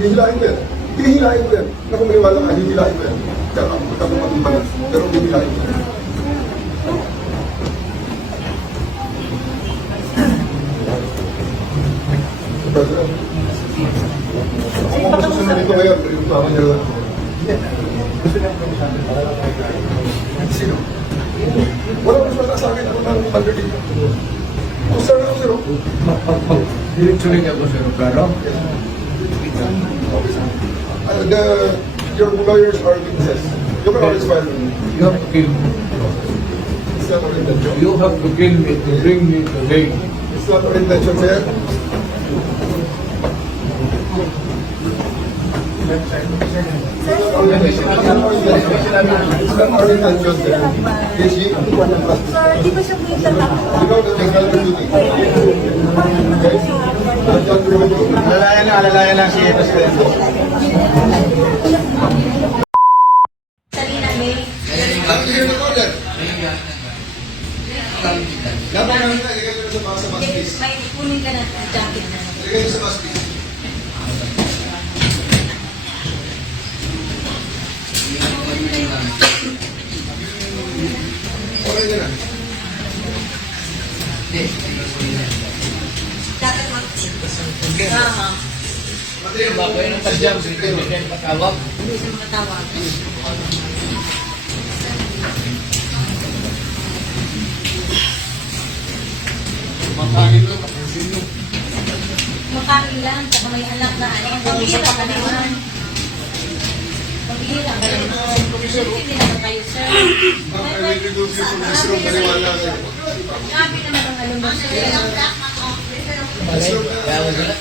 Hihilahin ko yan. Hihilahin ko yan. Naku, maniwala ka, hihilahin ko yan. Kaya ako magkakapag-ibalas. Pero hihilahin ko yan. President, ako ang masusunod dito ngayon. Yung tama niya lang. Gusto niya ang sabi. Sino? Wala mas mata sa akin. Ako nang undertaking. Kung saan ako, sir? Diretsuhin niya po, Sir Plano. Your lawyers are witnesses. You can always file. You have to kill me. It's not our intention. You have to kill me to bring me to Hague. It's not our intention, sir. It's not our intention, sir. Yes, you. Sir, di ba siya may tatapos? You know that you're not duty. Okay? Alalayan na si President. Salina May. Ang tigil ng order. Dapat namin na ilagay nyo sa bus, please. May kunin ka na jacket na. Ilagay nyo sa bus, please. Okay nyo na. Dapat mag... Aha. Bago yun ang tadyam, hindi siya patawag. Hindi siya makatawag. Makain lang, saka may anak na ano. Pambihira ka naman. Pambihira ka naman. Hindi naman kayo, sir. Sabi naman ang ano mo, sir. Kaya mo sila.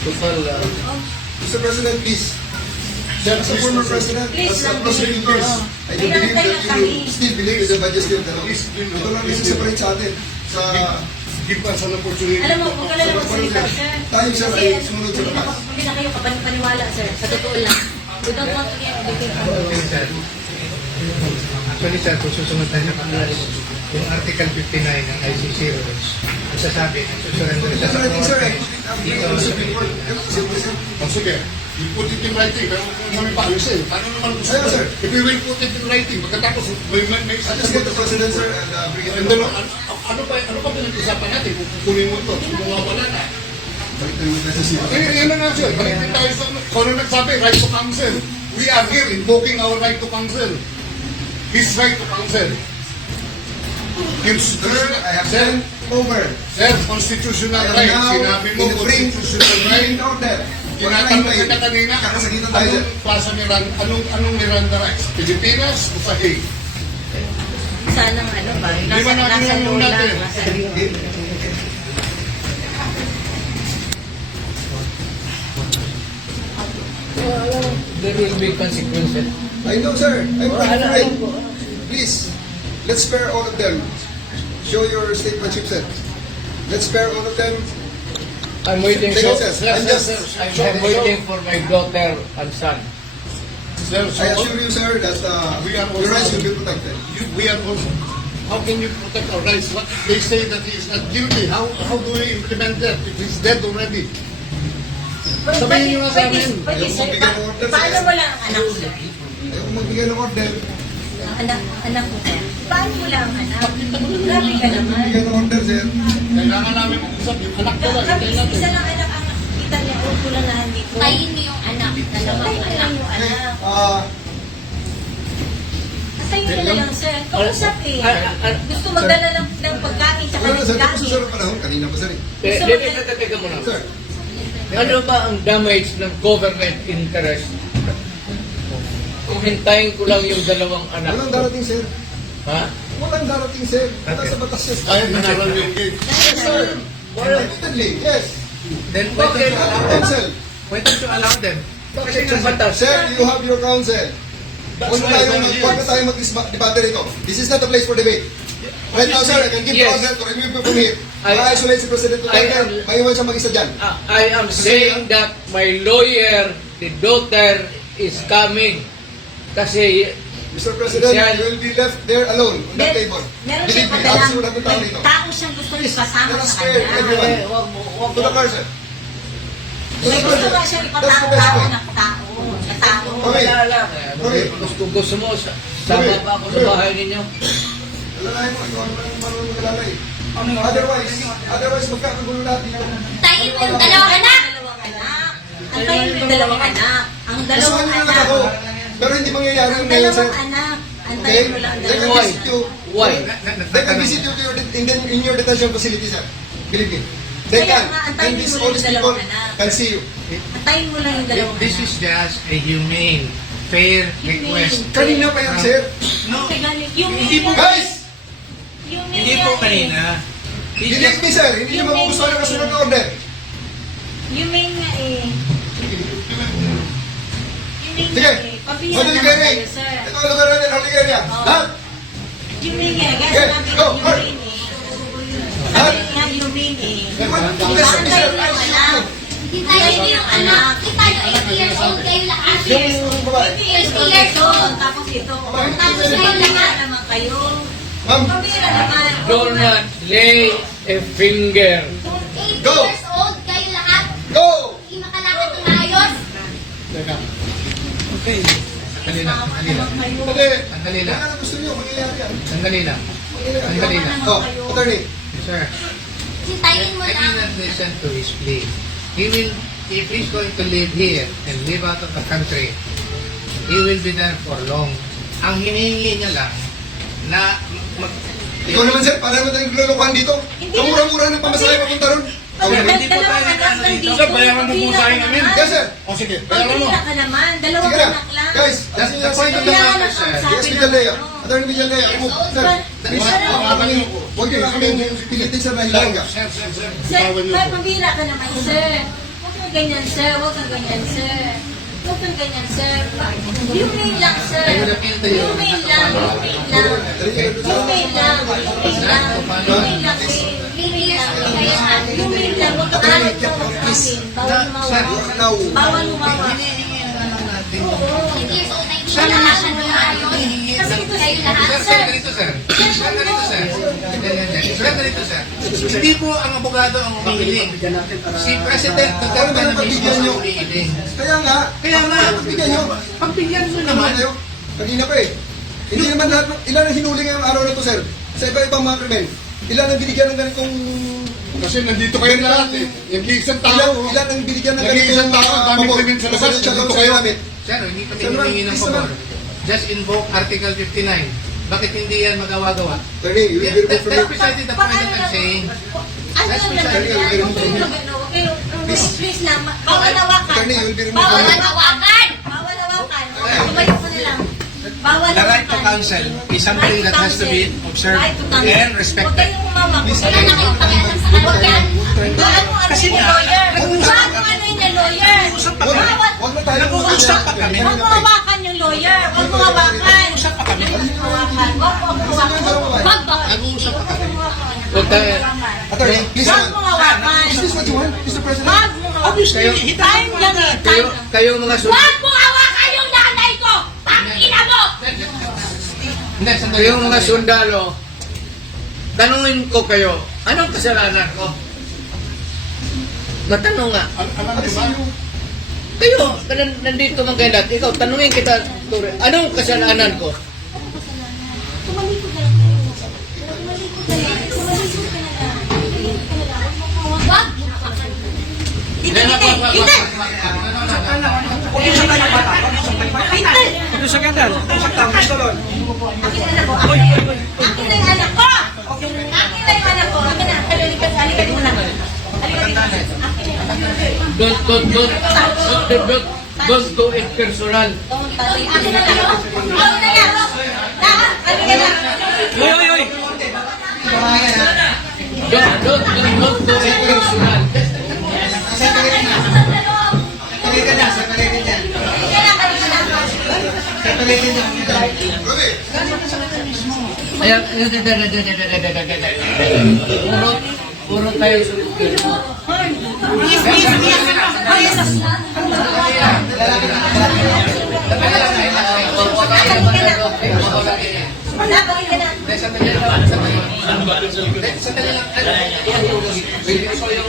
Total, Mr. President, please. Sir, as a former president, Please as a lang, prosecutors, I do believe that you still believe in the majesty of the law. Ito lang yung separate sa atin. Sa give us an opportunity. Alam mo, kung kailan mo salita, sir. Tayo, sir, Kasi ay sumunod sa batas. hindi na kayo kapaniwala, sir. Sa totoo lang. We don't want to get educated. Actually, sir, kung susunod tayo sa kanila, yung Article 59 ng ICC rules, nasasabi, susurrender siya sa That's right, sir. Sige, you put it in writing, pero kung kami paalisin, paano naman gusto Ayaw, ko? sir. If we will put it in writing, pagkatapos may I'll just get the president, sir, and bring it And in. then, ano pa pinag-usapan natin kung kukunin mo ito, kung mawawala na. Yun na nga sir, balik din tayo sa kung ano nagsabi, right to counsel. We are here invoking our right to counsel. His right to counsel. Sir, I have sent over. Sir, constitutional I am right. now Sinabi mo, in the frame constitutional right. order. Tinatanong kita kanina, Kakasagitan tayo, sir. anong klase Miranda, anong Miranda rights? Pilipinas o sa Hague? Sana ano ba? Di ba natin Nasa yung lola. natin? Nasa there will be consequences. I know, sir. Please, let's spare all of them. Show your statemanship, sir. Let's spare all of them. I'm waiting Take for, it, sir. I'm waiting for my daughter and son. Sir, so, I assure you, sir, that We are your rights also- will be protected. we are also, how can you protect our rights? What, they say that he is not guilty. How do we implement that if he's dead already? Sabihin niyo nga sa amin. Pwede, Ayaw sir. mo bigyan ng order, sir. Paano mo lang ang anak mo, sir? Ayaw ko magbigay ng order. Anak mo, sir. Paano mo lang ang anak? Grabe ka naman. Magbigay ng order, sir. Kailangan namin mag-usap yung anak ko lang. Kami, Hintay natin. isa lang anak ang nakikita niya. Upo lang na dito. Tayin niyo yung anak. Dalawang Tayin mo lang anak. yung anak. Tayin mo na lang, sir. Kausap eh. Gusto magdala ng pagkain sa Wala na, sir. Tapos kanilang susunod panahon. Kanina pa, sir. Teka muna. Sir, Ano ba ang damage ng government interest? Kung hintayin ko lang yung dalawang anak walang ko. darating, sir. Ha? Walang darating, sir. Wala sa batas, sir. Kahit natural yung gate. Yes, sir. Admittedly, yes. Then why don't you allow them? Counsel. Why don't you allow them? Bakit sa batas? Sir, you have your counsel. Huwag na tayo mag-debate rito. This is not a place for debate. Right now, sir, I can give Yes. order to remove you from here. I- Ma-isolate si President Duterte. Maiwan siya mag-isa dyan. I am saying that my lawyer, the daughter, is coming. Kasi Mr. President, Siya- you will be left there alone on that table. Meron Believe siyang me, padalang ako wala ng tao may dito. tao siyang gusto ipasama Let us sa spare kanya. everyone. wag To the car, sir. May gusto nga siya ipatao ng tao. Sa tao. Okay. Wala lang. Okay. Gusto mo, sama pa ako sa bahay ninyo. Alalahin mo, ikaw naman ang marunong mag-alalay. Otherwise, magkakagulo natin. Tayin mo yung dalawang anak. Dalawang anak. Antayin mo yung dalawang anak. Ang Gusto dalawang nyo lang anak. ako. Pero hindi mangyayari Ang yung ngayon, sir. dalawang anak. Okay? Antayin mo lang ang They can dalawang visit you. Why? They can visit you to in your detention facility, sir. Believe me. They Kaya can. nga, antayin And these mo all yung these people dalawang anak. can see you. Antayin mo lang yung dalawang This anak. is just a humane, fair request. Kanina pa yan, sir. Hindi po, Guys! hindi po kanina. It's Believe just- me, sir. Hindi nyo magugustuhan ang kasunod na order. You mean nga eh. You mean Sige. nga eh. Pabira Holy naman Gary. kayo, sir. Ito ang lugar natin, Holy Gary. Lahat. You mean nga. Kaya Okay, sabi go, ko, you Mark. mean eh. Lahat. Sabi nga, you mean eh. Hintay niyo yung anak. Kita niyo 80 years old kayo lahat. Yung babae. 80 years old. Tapos ito. Tapos kayo lahat. naman kayo. Ma'am, Pabira naman. Do not lay a finger. 80 Go. years old kayo lahat. go! Hindi makalakad ng ayos. Okay. Sandali lang, sandali lang. Hindi. Sandali lang, Kung ano gusto nyo, mangyayari yan. sandali lang. Sandali lang. Oh, attorney. Sir, Hintayin mo I lang. didn't listen to his plea. He will, if he's going to live here and live out of the country, he will be there for long. Ang hinihingi niya lang na Ikaw naman, sir, para naman tayong lulukuhan dito. Kamura-mura ng pamasahe papunta ron. Hindi po tayo nag-ano dito. Sir, bayaran mo po sa akin namin. Yes, sir. O sige, bayaran mo. Pabira ka naman. Dalawang Sige na. anak lang. Guys, That's the point of the Kailangan matter, ang sir. sabi yes, ng Villalea. ano. Attorney Villalea, move. Sir, please, huwag niyo kami pilitin sa nahilang ka. Sir, sir, sir. Sir, Bitawan niyo po. pabira ka naman, sir. Huwag kang ganyan, sir. Huwag kang ganyan, sir. Huwag kang ganyan, sir. Humane lang, sir. Humane lang. Humane lang. Humane lang. Humane lang. Humane lang, eh. Hindi years old kayo lahat. Humane lang. Huwag kang alat lang. Huwag kang amin. Bawal umawa. Now, Bawal umawa. Hinihingi na lang natin. 80 years old na hindi makalakad ng ayos. Kasi ito, Kayo lahat. Sir, sir, ganito, sir. Sir, ganito, sir. Sir, ganito, sir. Hindi po ang abogado ang umihiling. Si President Duterte na mismo ang umihiling. kaya nga, Kaya nga, pagbigyan nyo. pagbigyan mo Naman naman. kayo. Kanina pa eh. Hindi naman lahat, ilan ang hinuli ngayong araw na to, sir? Sa iba-ibang mga krimen. Ilan ang binigyan ng ganitong... Kasi nandito kayo lahat eh. Yung isang Ilan, tao. ilan ang binigyan ng Nag-iisang ganitong... tao, ang daming krimen sa labas, nandito kayo. Sir, hindi kami Sir, humingi ng please pabor. naman. Just invoke Article 59. Bakit hindi yan magawa-gawa? Attorney, you will be removed from That's your... precisely the point that I'm saying. Ano lang naman yan? Huwag kayong magano. Huwag kayong... Please lang. Bawal hawakan. Attorney, you will be removed Bawal from your... hawakan. Bawal hawakan. Tumayo ka na lang. Bawal The right to hawakan. counsel is something Right to that has to be counsel. observed Right to counsel. and Huwag respected. kayong humawak. Huwag Wala na kayong pakialam sa Huwag kanila. yan. Bawal mo ano Kasi yung nga, lawyer. nag-uusap Bawal mo ano yung lawyer. Bawal. Huwag na tayo Nag-uusap pa kami. Huwag mo hawakan yung lawyer. Huwag mo hawakan. Usap pa kami. Huwag mo hawakan. Huwag mo hawakan. Wag ba? Nag-uusap pa kami. Huwag tayo. Attorney, please Huwag mo hawakan. Is this what you want, Mr. President? Huwag mo hawakan. Obviously, he Time doesn't lang want eh. that. Kayo, Time lang. kayong mga Wag mo hawakan yung nanay ko! Pangina mo! Hindi, sandali. kayong mga sundalo, tanungin ko kayo, anong kasalanan ko? Matanong nga. Alam niyo ba? Kayo, nandito man kayo lahat. Ikaw, tanungin kita, Tore, anong kasalanan ko? Tumalikod na lang kayo. Tumalikod na lang. Tumalikod ka na lang. Tumalikod ka na lang. Huwag mo hawakan. Wag mo hawakan. Hindi, hindi, hindi. Ano sa gandal? Sa tao, gusto doon. Akin na po. Akin na yung anak ko. Akin na yung anak ko. Akin na. Halika dito na. Halika dito. Akin na yung anak ko. Don't go it personal. Don't touch. Akin na lang. Akin na yan. Lahat. Halika na. Oy, oy, oy! Don't go it personal. Ayan, puro tayo Halika na. Sandali lang, sandali. Sandali lang. Pwede ko yung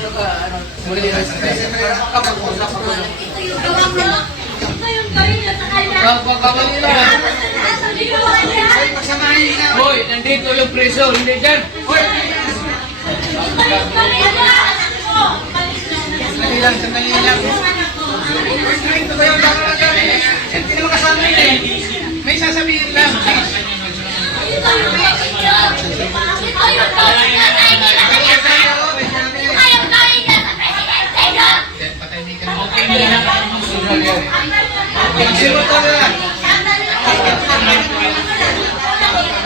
kapag-usap ako. Ito yung gawin niya sa kanya. Kapag-kamali lang. Sabi ko kanya. Hoy, nandito yung preso, hindi dyan. Hoy! Ito yung gawin niya. Anak ko. Balik na. Sandali lang, sandali lang. Ito ba yung hindi naman kasama yun eh. May sasabihin lang. Ito yung gawin niya. Ito yung gawin niya sa inyo. Ito yung gawin niya sa presidente niya. Patay ka na. Sino to na?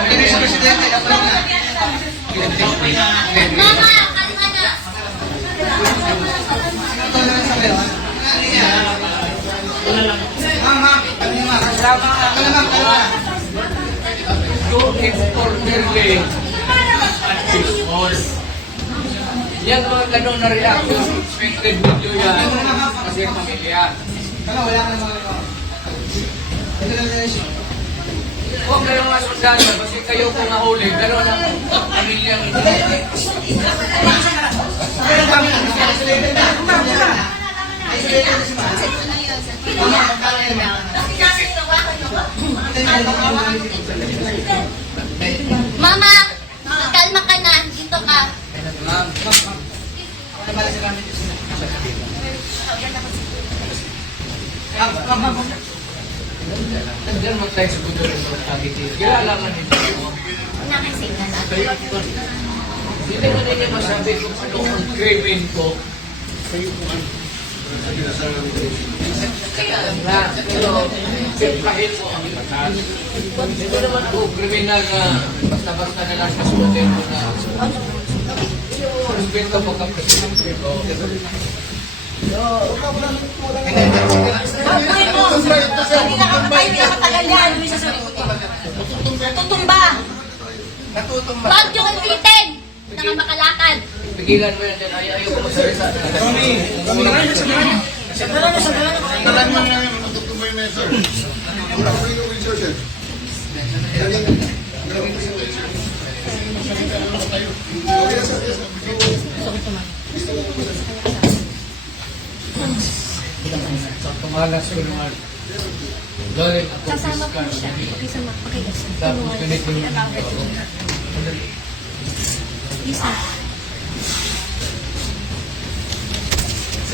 Hindi sa presidente. Ako lang na. Mama, kalma na. Ito na lang sa kayo. Mama, ano yung mga? Kalma, kalma. To extraordinarily at peaceful. Yan mga ganun na reaction, expected video yan. Kasi pamilya. Wala ka na mga ito. Ito na lang siya. Huwag kayo mga sundalo, kasi kayo kung nahuli, gano'n ang pamilya. Pero kami, isolated na. Isolated na si Mama. Mama, kalma ka na. Dito ka. Nandiyan man tayo sa buto rin sa Cavite. Kilala man nito. Nakisave na natin. Hindi mo ninyo masabi kung ano ang craving ko. Kaya na, pero simplahin mo ang batas. Hindi naman ako kriminal na basta-basta na lang kasuotin mo na respeto mo ka presidente ko. Baguhin mo. Hindi na kapatay, hindi na matagal yan. Natutumba. Natutumba. Huwag yung ipitin. Nakabakalakad. Pigilan mo yan din. Ayaw ko magsalita. Talan man namin, matutumbay na yun, sir. Wala ko yung sir, sir. Okay na, sir. Yes, sir. Sa tumalas ko naman. Dahil ako Kasama po fiscal. siya. Pakisama. Pakisama. Tapos ganito yung Isa.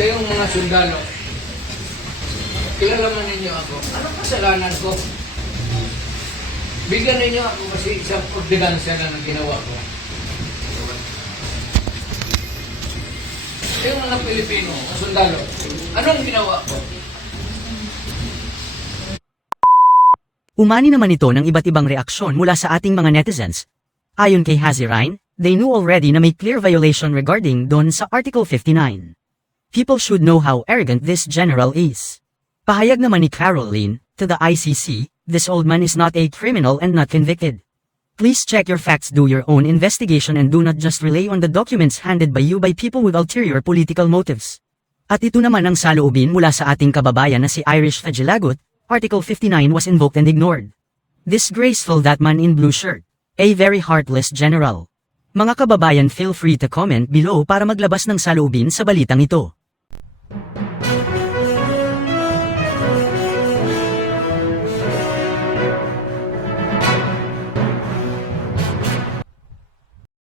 sa yung mga sundalo, kilala man ninyo ako. Anong kasalanan ko? Bigyan ninyo ako kasi isang ordinansya na ng ginawa ko. Sa yung mga Pilipino, mga sundalo, anong ginawa ko? Umani naman ito ng iba't ibang reaksyon mula sa ating mga netizens. Ayon kay Hazirain, they knew already na may clear violation regarding doon sa Article 59. People should know how arrogant this general is. Pahayag naman ni Caroline, to the ICC, this old man is not a criminal and not convicted. Please check your facts, do your own investigation and do not just rely on the documents handed by you by people with ulterior political motives. At ito naman ang saloobin mula sa ating kababayan na si Irish Fagilagot, Article 59 was invoked and ignored. Disgraceful that man in blue shirt. A very heartless general. Mga kababayan, feel free to comment below para maglabas ng saloobin sa balitang ito.